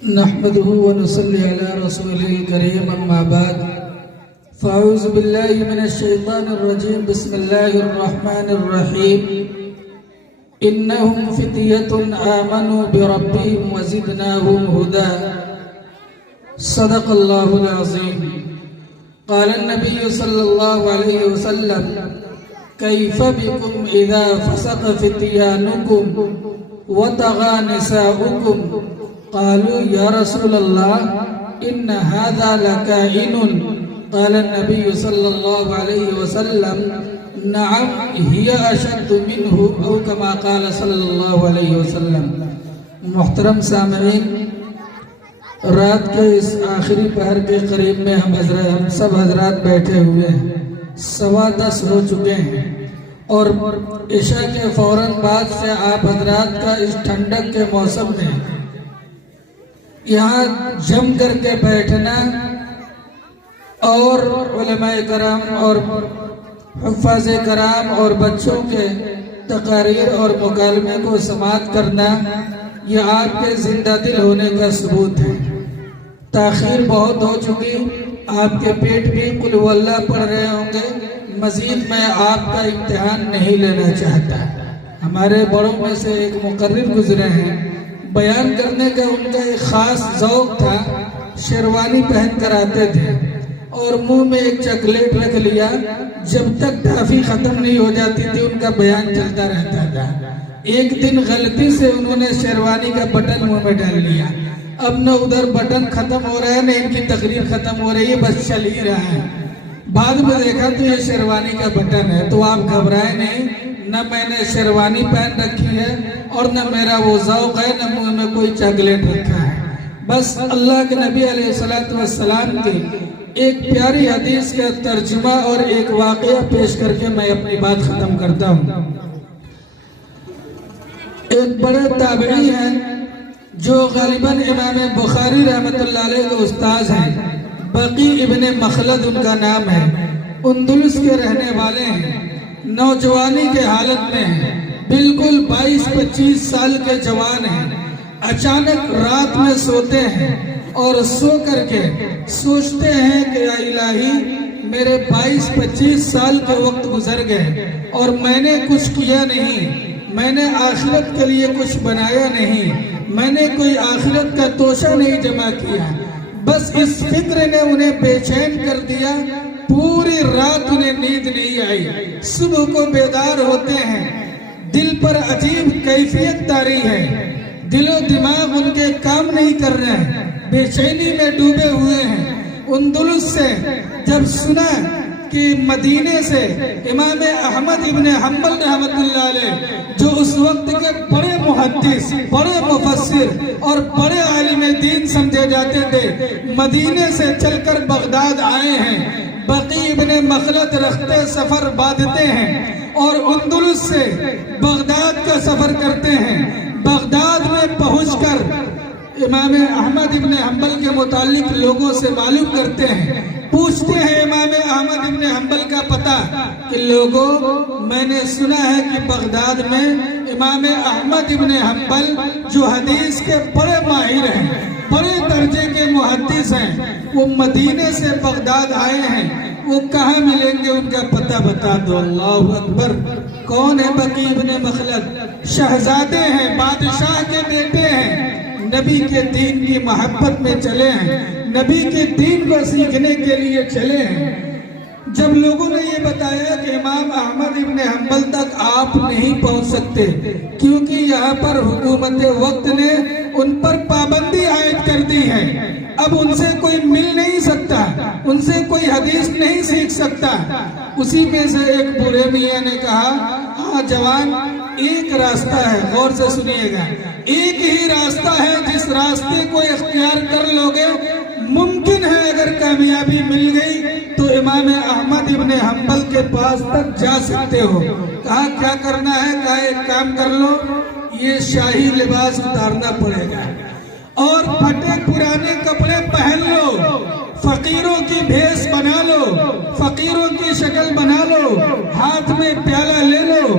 نحمده ونصلي على رسوله الكريم أما بعد فأعوذ بالله من الشيطان الرجيم بسم الله الرحمن الرحيم إنهم فتية آمنوا بربهم وزدناهم هدى صدق الله العظيم. قال النبي صلى الله عليه وسلم كيف بكم إذا فسق فتيانكم وطغى نساؤكم قالوا يا رسول الله إن هذا لكائن. قال النبي صلى الله عليه وسلم نعم هي أشد منه أو كما قال صلی اللہ علیہ وسلم. محترم سامعین، رات کے اس آخری پہر کے قریب میں ہم سب حضرات بیٹھے ہوئے ہیں. 10:15 ہو چکے ہیں اور عشاء کے فوراً بعد سے آپ حضرات کا اس ٹھنڈک کے موسم میں یہاں جم کر کے بیٹھنا اور علماء کرام اور حفاظ کرام اور بچوں کے تقاریر اور مکالمے کو سماعت کرنا، یہ آپ کے زندہ دل ہونے کا ثبوت ہے. تاخیر بہت ہو چکی، آپ کے پیٹ بھی قل ہو اللہ پڑھ رہے ہوں گے. مزید میں آپ کا امتحان نہیں لینا چاہتا. ہمارے بڑوں میں سے ایک مقرر گزرے ہیں، بیان کرنے کا ان کا ایک خاص ذوق تھا. شیروانی پہن کر آتے تھے اور منہ میں ایک چاکلیٹ رکھ لیا، جب تک ٹافی ختم نہیں ہو جاتی تھی ان کا بیان چلتا رہتا تھا. ایک دن غلطی سے انہوں نے شیروانی کا بٹن منہ میں ڈال لیا. اب نہ ادھر بٹن ختم ہو رہا ہے نہ ان کی تقریر ختم ہو رہی ہے، بس چل ہی رہا ہے. بعد میں دیکھا تو یہ شیروانی کا بٹن ہے. تو آپ گھبرائے نہیں، نہ میں نے شیروانی پہن رکھی ہے اور نہ میرا وہ ذوق ہے، نہ منہ میں کوئی چاکلیٹ رکھا ہے. بس اللہ کے نبی علیہ السلام کی ایک پیاری حدیث کا ترجمہ اور ایک واقعہ پیش کر کے میں اپنی بات ختم کرتا ہوں. ایک بڑے تابعی ہیں جو غالباً امام بخاری رحمۃ اللہ علیہ کے استاذ ہیں. بقی ابن مخلد ان کا نام ہے. اندلس کے رہنے والے ہیں. نوجوانی کے حالت میں ہیں، بالکل 22-25 سال کے جوان ہیں. اچانک رات میں سوتے ہیں اور سو کر کے سوچتے ہیں کہ یا الہی میرے 22-25 سال کے وقت گزر گئے اور میں نے کچھ کیا نہیں، میں نے آخرت کے لیے کچھ بنایا نہیں، میں نے کوئی آخرت کا توشہ نہیں جمع کیا. بس اس فکر نے انہیں بے چین کر دیا. پوری رات انہیں نیند نہیں آئی. صبح کو بیدار ہوتے ہیں، دل پر عجیب کیفیت طاری ہے. دل و دماغ ان کے کام نہیں کر رہے ہیں، بے چینی میں ڈوبے ہوئے ہیں. اندلس سے جب سنا کہ مدینے سے امام احمد ابن حنبل رحمۃ اللہ علیہ جو اس وقت کے بڑے محدث، بڑے مفسر اور بڑے عالم دین سمجھے جاتے تھے، مدینے سے چل کر بغداد آئے ہیں. بقی ابن مخلد رختے سفر باندھتے ہیں اور اندلس سے بغداد کا سفر کرتے ہیں. بغداد میں پہنچ کر امام احمد ابن حنبل کے متعلق لوگوں سے معلوم کرتے ہیں. پوچھتے ہیں امام احمد ابن حنبل کا پتہ کہ لوگوں میں نے سنا ہے کہ بغداد میں امام احمد ابن حنبل جو حدیث کے بڑے ماہر ہیں، بڑے درجے کے محدث ہیں، وہ مدینے سے بغداد آئے ہیں، وہ کہاں ملیں گے؟ ان کا پتہ بتا دو. اللہ اکبر. کون ہے بقی ابن مخلد؟ شہزادے ہیں، بادشاہ کے بیٹے ہیں. نبی کے دین کی محبت میں چلے ہیں، نبی کے دین کو سیکھنے کے لیے چلے ہیں. جب لوگوں نے یہ بتایا کہ امام احمد ابن حنبل تک آپ نہیں پہنچ سکتے کیونکہ یہاں پر حکومت وقت نے ان پر پابندی عائد کر دی ہے، اب ان سے کوئی مل نہیں سکتا، ان سے کوئی حدیث نہیں سیکھ سکتا. اسی میں سے ایک بوڑھے میاں نے کہا ہاں جوان، ایک راستہ ہے، غور سے سنیے گا، ایک ہی راستہ ہے، جس راستے کو اختیار کر لوگے ممکن ہے اگر کامیابی مل گئی تو امام احمد ابن حنبل کے پاس تک جا سکتے ہو. کہا کیا کرنا ہے؟ کہا ایک کام کر لو، یہ شاہی لباس اتارنا پڑے گا اور پھٹے پرانے کپڑے پہن لو، فقیروں کی بھیس بنا لو، فقیروں کی شکل بنا لو، ہاتھ میں پیالہ لے لو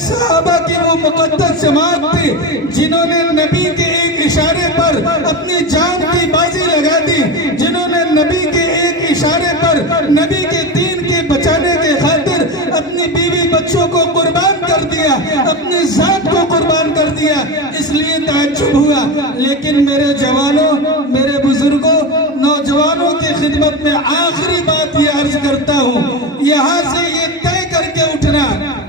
صحابہ کی وہ مقدس جماعت تھی جنہوں نے نبی کے ایک اشارے پر اپنی جان کی بازی لگا دی، جنہوں نے نبی کے ایک اشارے پر نبی کے دین کے بچانے کے خاطر اپنی بیوی بچوں کو قربان کر دیا، اپنی ذات کو قربان کر دیا۔ اس لیے تعجب ہوا۔ لیکن میرے جوانوں، میرے بزرگوں، نوجوانوں کی خدمت میں آخری بات یہ عرض کرتا ہوں، یہاں سے یہ طے کر کے اٹھنا،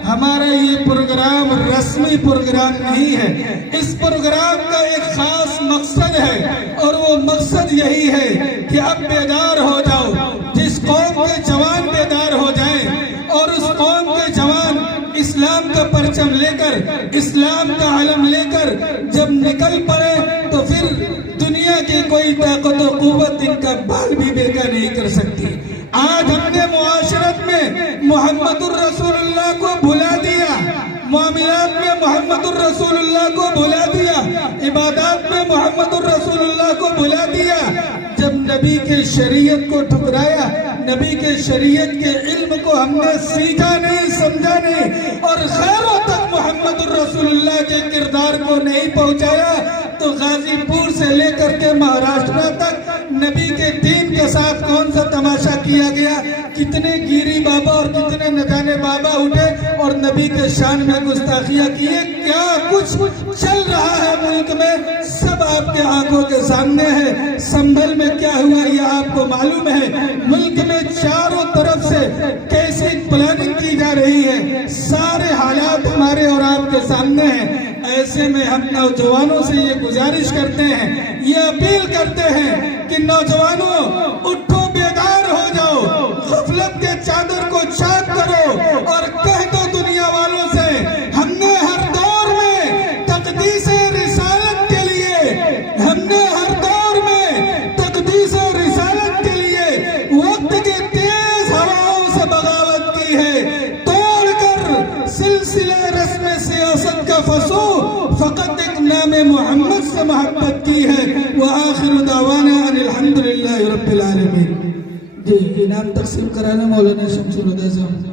ہمارا یہ پروگرام رسمی پروگرام نہیں ہے۔ اس پروگرام کا ایک خاص مقصد ہے، اور وہ مقصد یہی ہے کہ اب بیدار ہو جاؤ۔ جس قوم کے جوان بیدار ہو جائیں اور اس قوم کے جوان اسلام کا پرچم لے کر، اسلام کا علم لے کر جب نکل پڑے تو پھر دنیا کی کوئی طاقت و قوت ان کا بال بھی بیکا نہیں کر سکتی۔ آج ہم نے معاشرت میں محمد الرسول اللہ کو بھلا دیا، معاملات میں محمد الرسول اللہ کو بھلا دیا، عبادات میں محمد الرسول اللہ کو بھلا دیا۔ جب نبی کے شریعت کو ٹھکرایا، نبی کے شریعت کے علم کو ہم نے سیکھا نہیں، سمجھا نہیں، اور خیروں تک محمد الرسول اللہ کے کردار کو نہیں پہنچایا، تو غازی پور سے لے کر کے مہاراشٹر تک نبی کے دین کے ساتھ کون سا تماشا کیا گیا، کتنے گیری بابا اور کتنے نجانے بابا اٹھے اور نبی کے شان میں گستاخیاں کیے، کیا کچھ چل رہا ہے ملک میں سب آپ کے آنکھوں کے سامنے ہے۔ سنبھل میں کیا ہوا یہ آپ کو معلوم ہے۔ ملک میں چاروں طرف سے کیسے پلاننگ کی جا رہی ہے، سارے حالات ہمارے اور آپ کے سامنے ہیں۔ ایسے میں ہم نوجوانوں سے یہ گزارش کرتے ہیں، یہ اپیل کرتے ہیں کہ نوجوانوں اٹھو، بیدار ہو جاؤ، غفلت کے چادر کو چاک کرو اور کہہ دو دنیا والوں سے، ہم نے ہر دور میں تقدیس رسالت کے لیے، ہم نے ہر دور میں تقدیس رسالت کے لیے وقت کی تیز ہواؤں سے بغاوت کی ہے، توڑ کر سلسلہ رسم سیاست کا فسو، فقط ایک نام محمد سے محبت کی ہے۔ وآخر دعوانا ان الحمدللہ رب العالمین۔ جی انعام تقسیم کرانا مولانا شمس الہدیٰ صاحب۔